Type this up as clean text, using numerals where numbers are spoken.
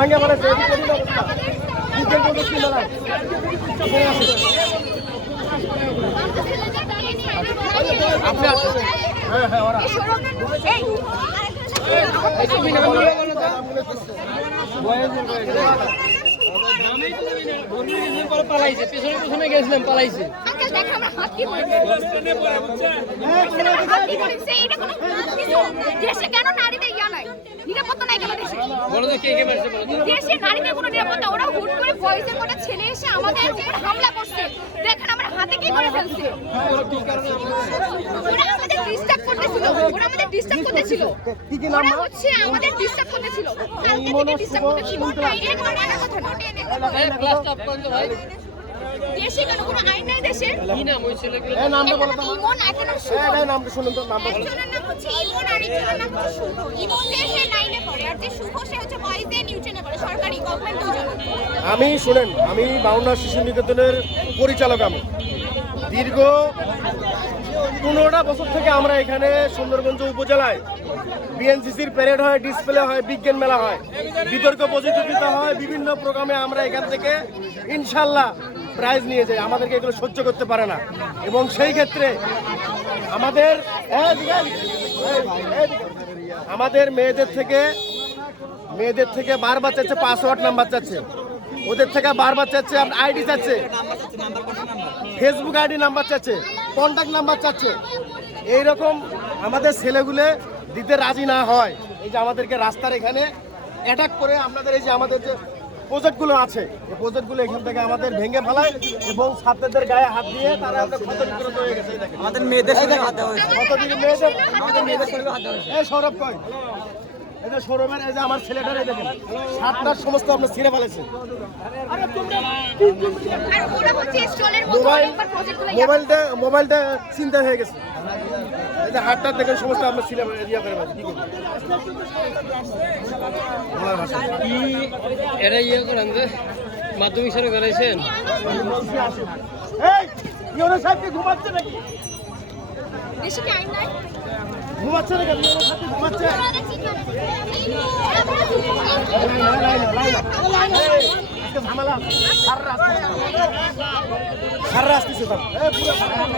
ভাঙে মানে আপনি আসেন। হ্যাঁ হ্যাঁ ওরা পালাইছে পেছনে পেছনে গেছিলাম পালাইছে দেশে কেন নারীদের ইয়া নাই নিরাপত্তা নাই কেন দেশে বলো তো কে মারছে বলো তো দেশে নারীদের কোনো নিরাপত্তা ওরা হুট করে বয়সের কোনো ছেলে এসে আমাদের উপর হামলা করছে দেখেন আমরা হাতে কি করে ফেলছে ওরা আমাদের ডিস্টার্ব করতেছিল ওরা হচ্ছে আমাদের ডিস্টার্ব করতেছিল কালকে থেকে ডিস্টার্ব করতেছিল এর মানে না কথা না ক্লাস স্টপ করুন তো ভাই দেশে কেন কোনো আইন নাই দেশে কি নাম ওই ছেলেগুলো এই নামটা বলো তো ইমন একজনের এই নামটা শুনুন তো নামটা বলুন একজনের নাম হচ্ছে ইমন আর একজনের নাম হচ্ছে শুভ ইমন যে সে লাইনে পড়ে আর যে শুভ সে হচ্ছে বয়েজে নিউটনে পড়ে সরকারি গভর্নমেন্ট দুজন আমি শুনেন আমি বাউন্ডার শিশু নিকেতনের পরিচালক আমি দীর্ঘ 15টা বছর থেকে আমরা এখানে সুন্দরগঞ্জ উপজেলায় বিএনসিসির প্যারেড হয় ডিসপ্লে হয় বিজ্ঞান মেলা হয় বিতর্ক প্রতিযোগিতা হয় বিভিন্ন প্রোগ্রামে আমরা এখান থেকে ইনশাল্লাহ প্রাইজ নিয়ে যাই আমাদেরকে এগুলো সহ্য করতে পারে না এবং সেই ক্ষেত্রে আমাদের মেয়েদের থেকে বারবার চাচ্ছে পাসওয়ার্ড নাম্বার চাচ্ছে ওদের থেকে বারবার চাচ্ছে আইডি চাচ্ছে ফেসবুক আইডি নাম্বার চাচ্ছে কন্ট্যাক্ট নাম্বার চাচ্ছে এইরকম আমাদের ছেলেগুলো দিতে রাজি না হয় এই যে আমাদেরকে রাস্তার এখানে অ্যাটাক করে আপনাদের এই যে আমাদের যে প্রজেক্টগুলো আছে এই প্রজেক্টগুলো এখান থেকে আমাদের ভেঙে ফেলায় এবং ছাত্রদের গায়ে হাত দিয়ে তারা আমরা ক্ষতিগ্রস্ত হয়ে গেছে আমাদের মেয়েদের সঙ্গে হাত দেওয়া হয়েছে আমাদের মেয়েদের সঙ্গে হাত দেওয়া হয়েছে এই সৌরভ কই এই যে সৌরভের এই যে আমার ছেলেটারে দেখেন 7টার সমস্ত আপনার ছিঁড়ে ফেলেছে আর ওরা হচ্ছে স্টলের মতো অনেকবার প্রজেক্টগুলো মোবাইলটা চিন্তা হয়ে গেছে এই যে হাতটা দেখেন সমস্ত আপনার ছিঁড়ে ইয়া করে ফেলেছে কি করব কি এরা ইয়ে করেন যে মাধ্যমিক সারে করাইছেন এই ইওরে সাহেব কি ঘুমাচ্ছে নাকি দেশে কি আইন নাই ঘুমাচ্ছে নাকি ইওরে সাহেব ঘুমাচ্ছে ঝামেলা সার রাস্তা সার রাস্তা